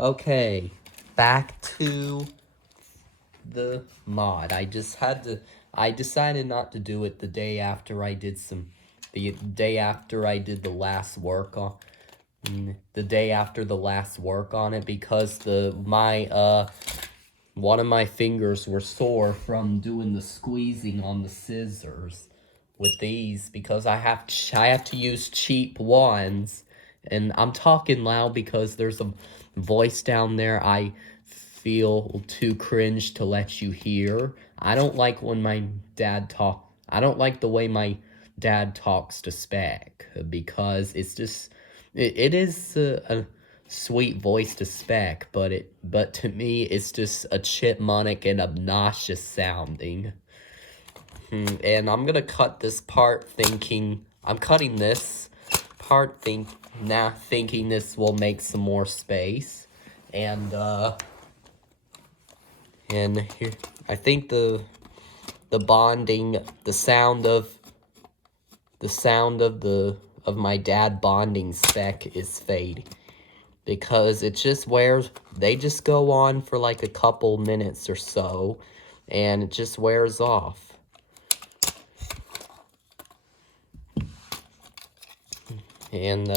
Okay, back to the mod. I decided not to do it the day after I did the last work on, the day after the last work on it, because one of my fingers were sore from doing the squeezing on the scissors with these, because I have to use cheap ones. And I'm talking loud because there's a voice down there I feel too cringe to let you hear. I don't like when my dad talk. I don't like the way my dad talks to Spec, because it's just it is a sweet voice to Spec, but to me it's just a chipmunk and obnoxious sounding. And I'm gonna cut this part thinking I'm cutting this part thinking this will make some more space. And here I think the bonding, the sound of my dad bonding Spec is fading, because it just wears, they just go on for like a couple minutes or so, and it just wears off. And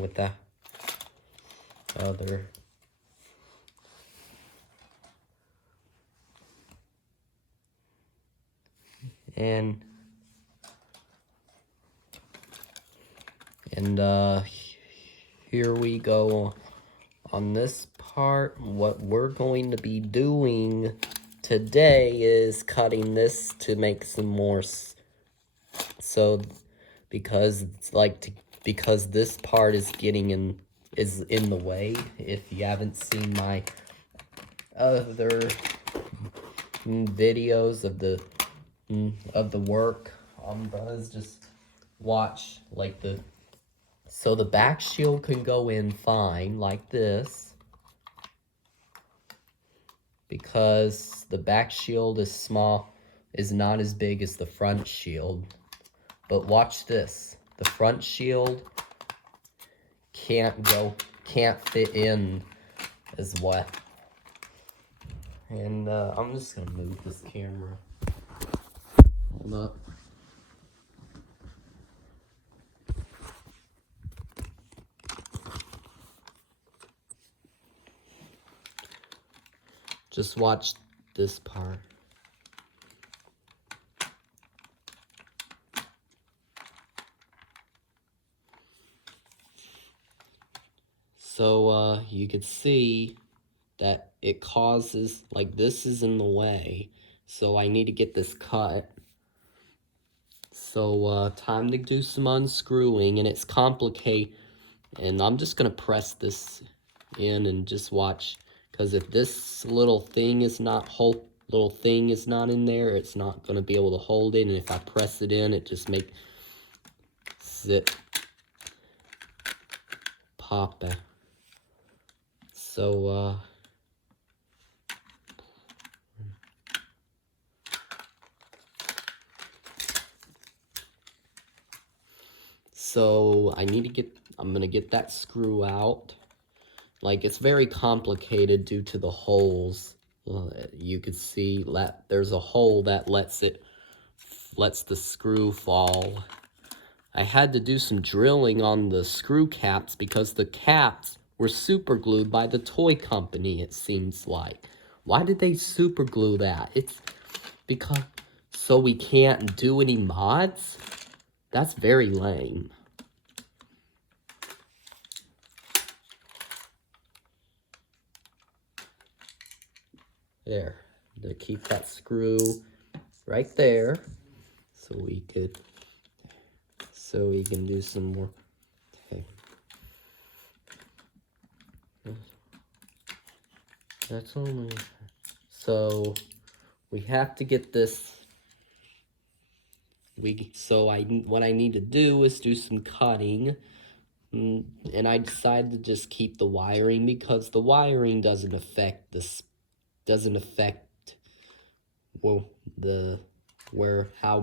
with that other, and here we go on this part. What we're going to be doing today is cutting this to make some more, because because this part is in the way. If you haven't seen my other videos of the work on Buzz, just watch so the back shield can go in fine like this, because the back shield is not as big as the front shield. But watch this, the front shield can't fit in as well. And I'm just gonna move this camera. Hold up. Just watch this part. So you could see that it causes, like, this is in the way, so I need to get this cut. So time to do some unscrewing, and it's complicated, and I'm just gonna press this in and just watch, because if this little thing is not in there, it's not gonna be able to hold it, and if I press it in, it just makes it pop out. So I'm gonna get that screw out. Like, it's very complicated due to the holes. You could see that there's a hole that lets the screw fall. I had to do some drilling on the screw caps, because the caps were super glued by the toy company, it seems like. Why did they super glue that? It's because so we can't do any mods? That's very lame. There. To keep that screw right there, so we can do some more. Okay. That's only, so we have to get this. What I need to do is do some cutting, and I decided to just keep the wiring, because the wiring doesn't affect well how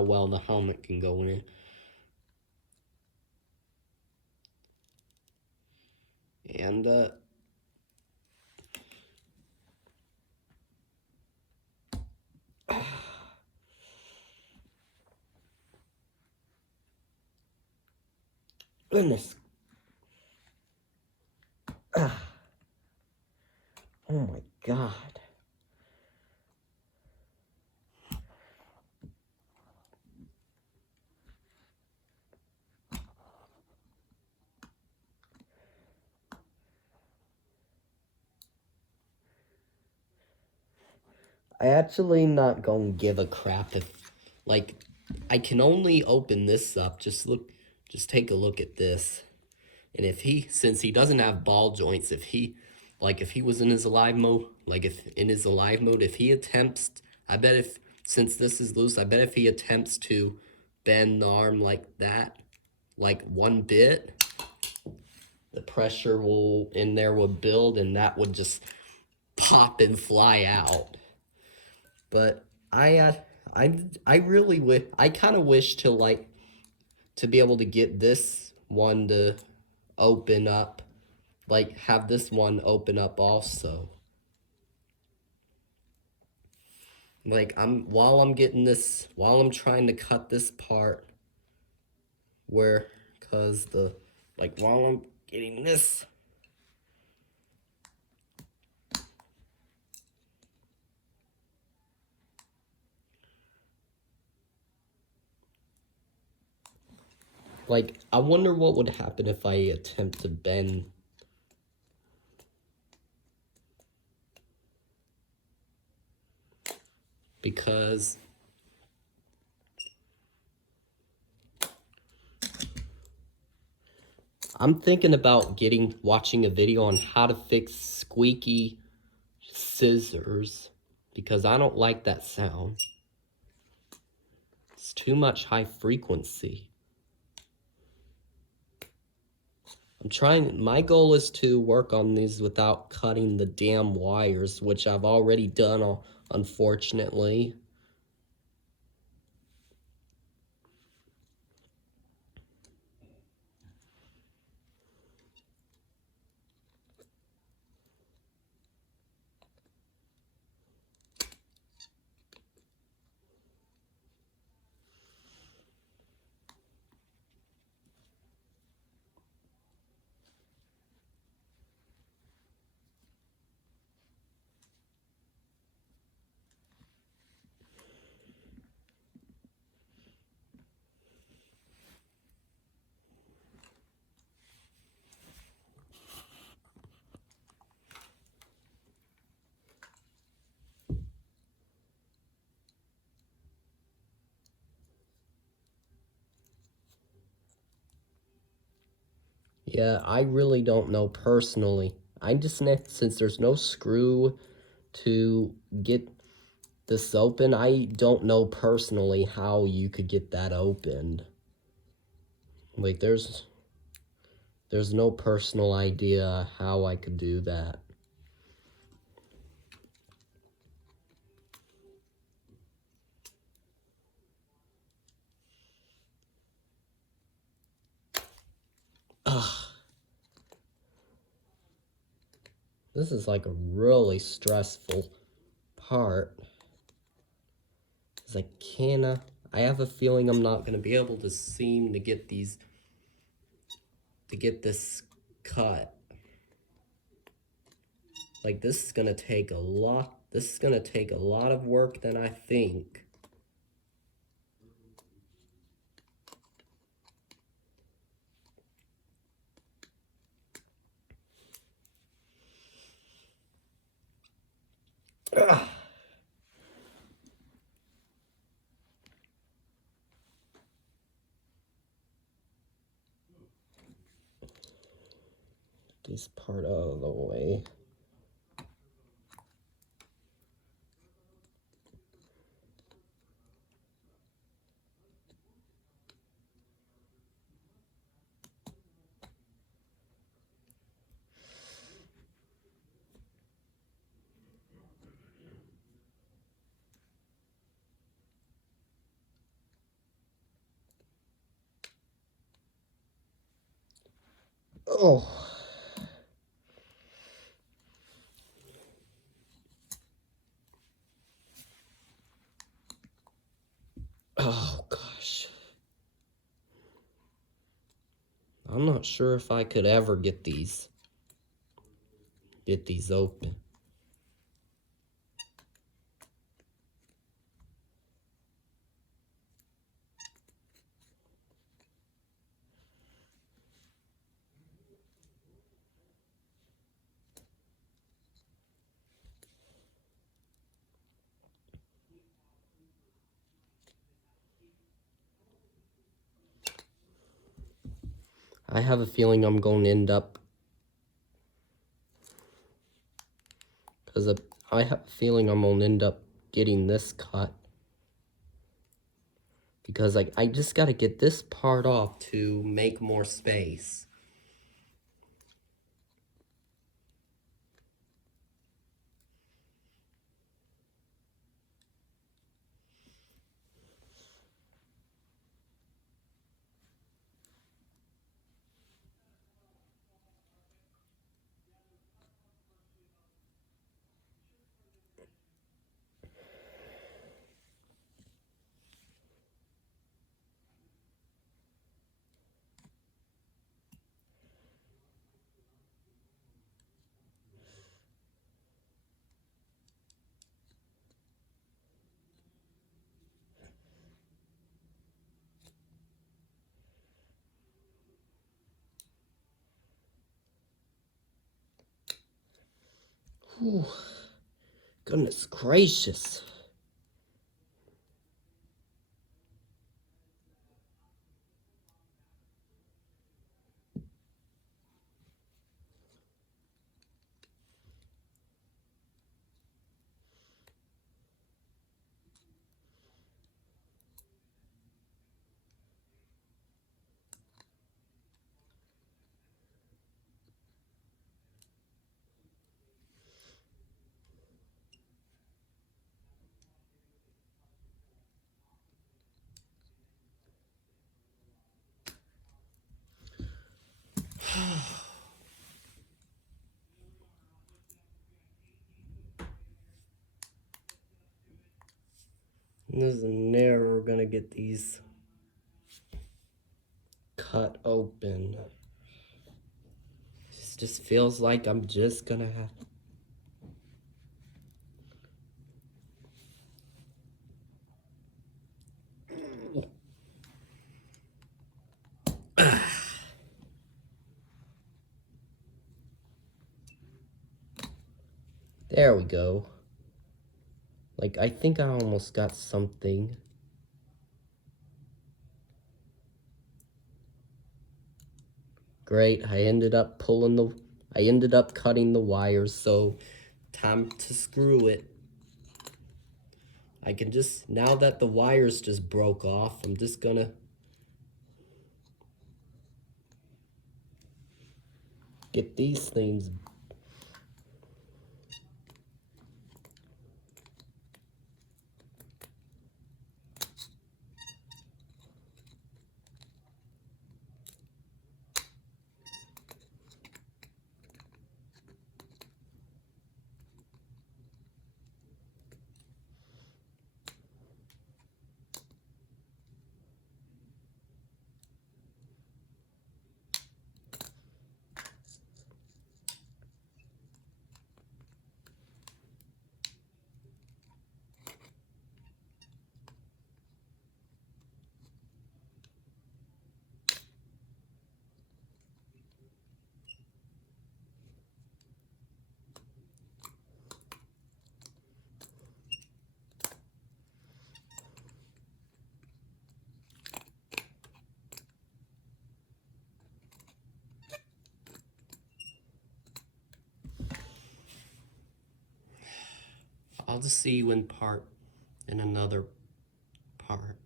well the helmet can go in. And, goodness. Oh my God. I actually not gonna give a crap if, like, I can only open this up. Just take a look at this. And if since he doesn't have ball joints, if he was in his alive mode, if he attempts, since this is loose, I bet if he attempts to bend the arm like that, like one bit, the pressure in there would build and that would just pop and fly out. But I really I kind of wish to be able to get this one to open up, like have this one open up also. Like while I'm trying to cut this part while I'm getting this, like I wonder what would happen if I attempt to bend. Because I'm thinking about watching a video on how to fix squeaky scissors, because I don't like that sound. It's too much high frequency. My goal is to work on these without cutting the damn wires, which I've already done, unfortunately. Yeah, I really don't know personally. Since there's no screw to get this open, I don't know personally how you could get that opened. Like there's no personal idea how I could do that. Ugh. This is like a really stressful part. I have a feeling I'm not gonna be able to seem to get this cut. Like this is gonna take a lot of work than I think. Ugh. This part out of the way. Oh. I'm not sure if I could ever get these open. I have a feeling I'm going to end up, I have a feeling I'm going to end up getting this cut. Because I just got to get this part off to make more space. Whew. Goodness gracious. There's never gonna get these cut open. It just feels like I'm just gonna have. There we go. Like, I think I almost got something. Great, I ended up cutting the wires, so time to screw it. I can just, now that the wires just broke off, I'm just gonna get these things. I'll just see you in another part.